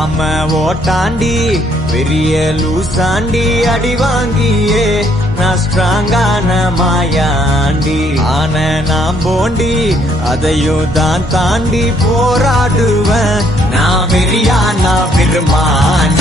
ஆம ஓட்டாண்டி பெரிய லூசாண்டி அடி வாங்கியே நான் ஸ்ட்ராங்கான மாயாண்டி ஆன நான் போண்டி அதையும் தான் தாண்டி போராடுவேன் நான் வெறியா நான் பெருமாண்டி